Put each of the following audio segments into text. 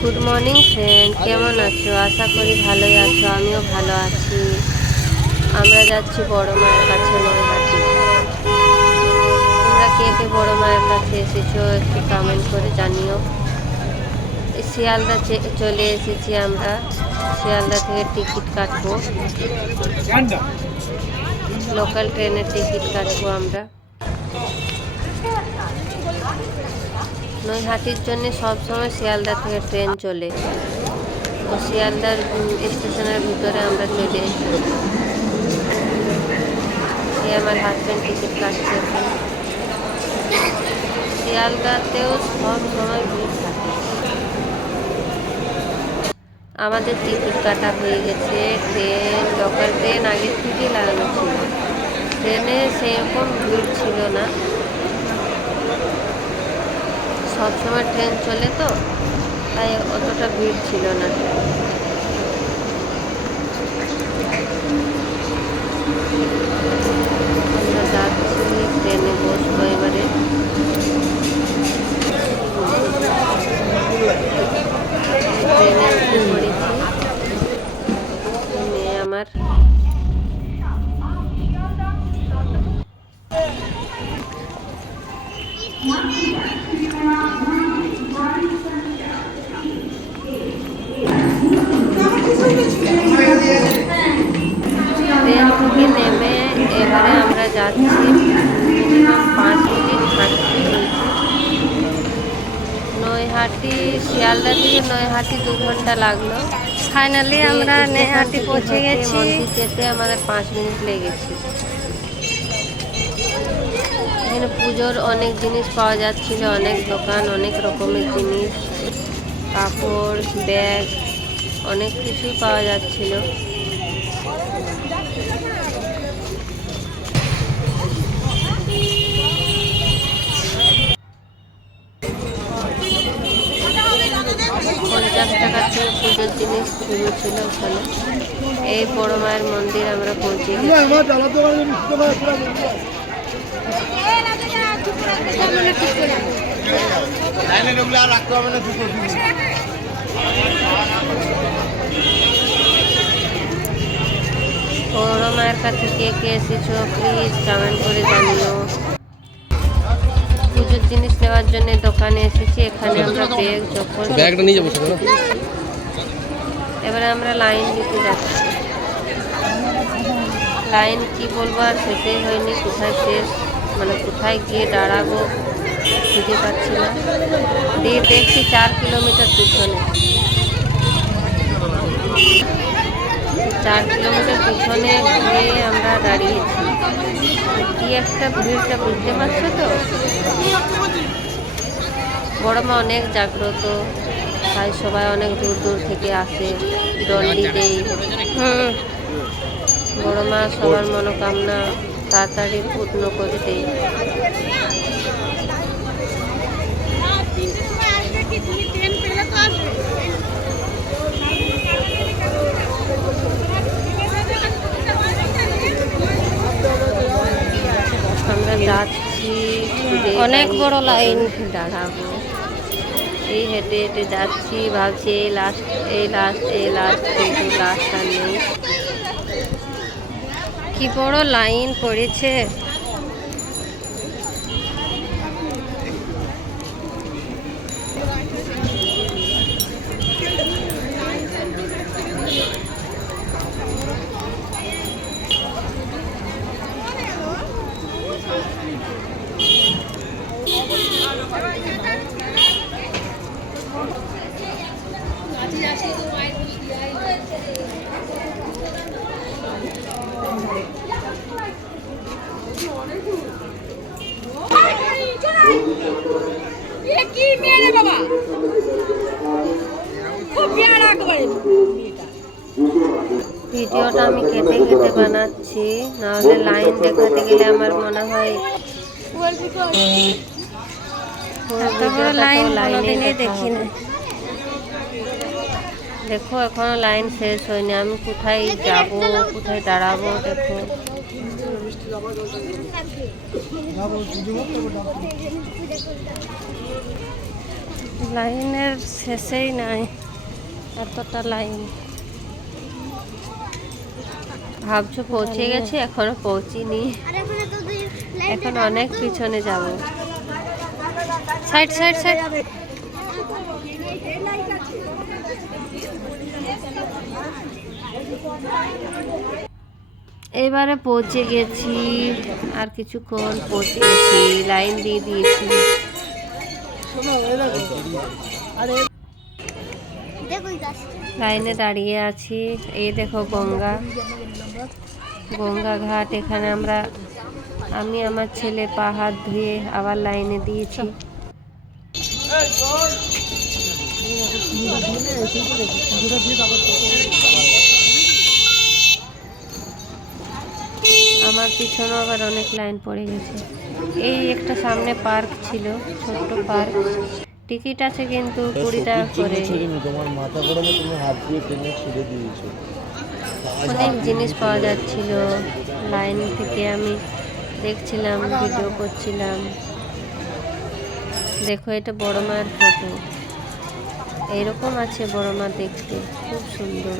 Good morning friend, কেমন আছো? আশা করি ভালোই আছো, আমিও ভালো আছি। আমরা যাচ্ছি বড় মায়ের কাছে নৈহাটি। তোমরা কে কে বড় মায়ের কাছে এসেছো একটু কমেন্ট করে জানিও। শিয়ালদা চলে এসেছি আমরা। শিয়ালদা থেকে টিকিট কাটবো, লোকাল ট্রেনের টিকিট কাটবো আমরা। নৈহাটির জন্য সবসময় শিয়ালদা থেকে ট্রেন চলে, ও শিয়ালদার স্টেশনের ভিতরে আমরা চলে এসেছি। আমার হাজব্যান্ড টিকিট কাটছে এখানে। শিয়ালদাতেও সব সময় ভিড় থাকে। আমাদের টিকিট কাটা হয়ে গেছে। ট্রেন, লোকাল ট্রেন আগের থেকেই লাগানো ছিল, ট্রেনে সেরকম ভিড় ছিল না। সবসময় ট্রেন চলে তো, তাই অতটা ভিড় ছিল না। আমরা যাচ্ছি, ট্রেনে বসবো এবারে। ট্রেনে উঠে পড়েছি, মেয়ে আমার। ট্রেন থেকে নেমে এবারে আমরা যাচ্ছি। মিনিমাম 5 মিনিট হাঁটছি নৈহাটি। শিয়ালদা থেকে নৈহাটি 2 ঘন্টা লাগলো। ফাইনালি আমরা নৈহাটি পৌঁছে গেছি। মন্দির যেতে আমাদের 5 মিনিট লেগেছে। এখানে পুজোর অনেক জিনিস পাওয়া যাচ্ছিল, অনেক দোকান, অনেক রকমের জিনিস, কাপড়, ব্যাগ, অনেক কিছুই পাওয়া যাচ্ছিল। টাকা থেকে পুজোর জিনিস শুরু ছিল ওখানে। এই বড় মায়ের মন্দির আমরা পৌঁছে গেছি। বড় মায়ের কাছে কে কে এসেছো প্লিজ কমেন্ট করে জানিও। পুজোর জিনিস নেওয়ার জন্য দোকানে এসেছি। এখানে আমরা ব্যাগটা নিয়ে যাবো। এবারে আমরা লাইন দিতে যাচ্ছি। লাইন কি বলবো, আর শেষই হয়নি। কোথায় শেষ, মানে কোথায় গিয়ে দাঁড়াবো খুঁজে পাচ্ছি না। দিয়ে দেখছি 4 কিলোমিটার পিছনে। 4 কিলোমিটার পিছনে গিয়ে আমরা দাঁড়িয়েছি। কি একটা ভিড়টা বুঝতে পারছো তো। বড় মা অনেক জাগ্রত, তাই সবাই অনেক দূর দূর থেকে আসে দণ্ডি দেই। বড় মা সবার মনোকামনা তাড়াতাড়ি পূর্ণ করে দেয়। আমরা যাচ্ছি, অনেক বড় লাইন দাঁড়াবো। এই হেঁটে হেঁটে যাচ্ছি, ভাবছি এই লাস্ট, এই লাস্ট, এই লাস্ট, কিন্তু লাস্ট আর নেই। কি বড় লাইন পড়েছে। ভিডিওটা আমি কেটে কেটে বানাচ্ছি, নাহলে লাইন দেখাতে গেলে আমার মনে হয় লাইনে দেখি না। দেখো এখনো লাইন শেষ হয়নি। আমি কোথায় যাব, কোথায় দাঁড়াবো দেখো। লাইনের শেষেই নাই, এতটা লাইন। ভাবছো পৌঁছে গেছি, এখনো পৌঁছিনি, এখন অনেক পিছনে যাব। Side side side. এবারে পৌঁছে গেছি, আর কিছুক্ষণ পৌঁছে গেছি, লাইন দিয়ে দিয়েছি। লাইনে দাঁড়িয়ে আছি, এই দেখো গঙ্গা গঙ্গা ঘাট। এখানে আমি আমার ছেলে পা হাত ধুয়ে আবার লাইনে দিয়েছি। আমার পিছনে আবার অনেক লাইন পড়ে গেছে। এই একটা সামনে পার্ক ছিল, ছোট্ট পার্ক, টিকিট আছে কিন্তু 20 টাকা করে। তোমার মাথা গরমে তুমি হাত দিয়ে টেনে ছিঁড়ে দিয়েছো। অনেক জিনিস পাওয়া যাচ্ছিল। লাইন থেকে আমি দেখছিলাম, ভিডিও করছিলাম। দেখো, এটা বড় মায়ের ফটো। এইরকম আছে বড় মা, দেখতে খুব সুন্দর।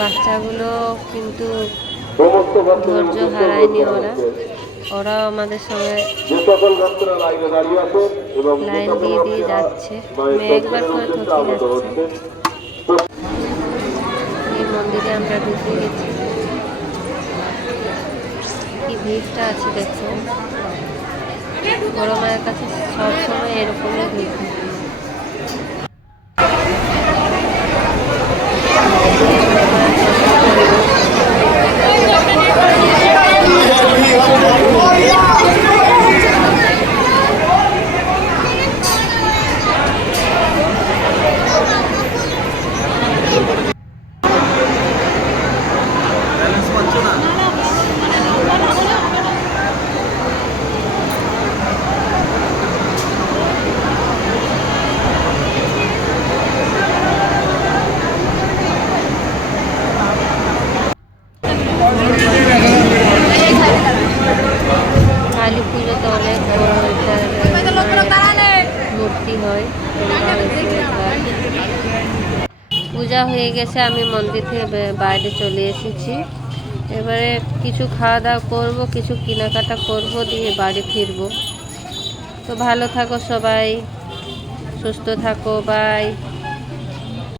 বাচ্চাগুলো কিন্তু ধৈর্য হারায়নি, ওরাও আমাদের সঙ্গে লাইন দিয়ে দিয়ে যাচ্ছে। মেয়ে একবার করে থকিয়ে যাচ্ছে। এই মন্দিরে আমরা ঢুকে গেছি। কি ভিড়টা আছে দেখো। বড় মায়ের কাছে সবসময় এরকমই ভিড় থাকে। কালী পুজোতে অনেক মূর্তি হয়। পূজা হয়ে গেছে, আমি মন্দির থেকে বাইরে চলে এসেছি। এবারে কিছু খাওয়া দাওয়া করবো, কিছু কেনাকাটা করব, দিয়ে বাড়ি ফিরবো। তো ভালো থাকো সবাই, সুস্থ থাকো, বাই।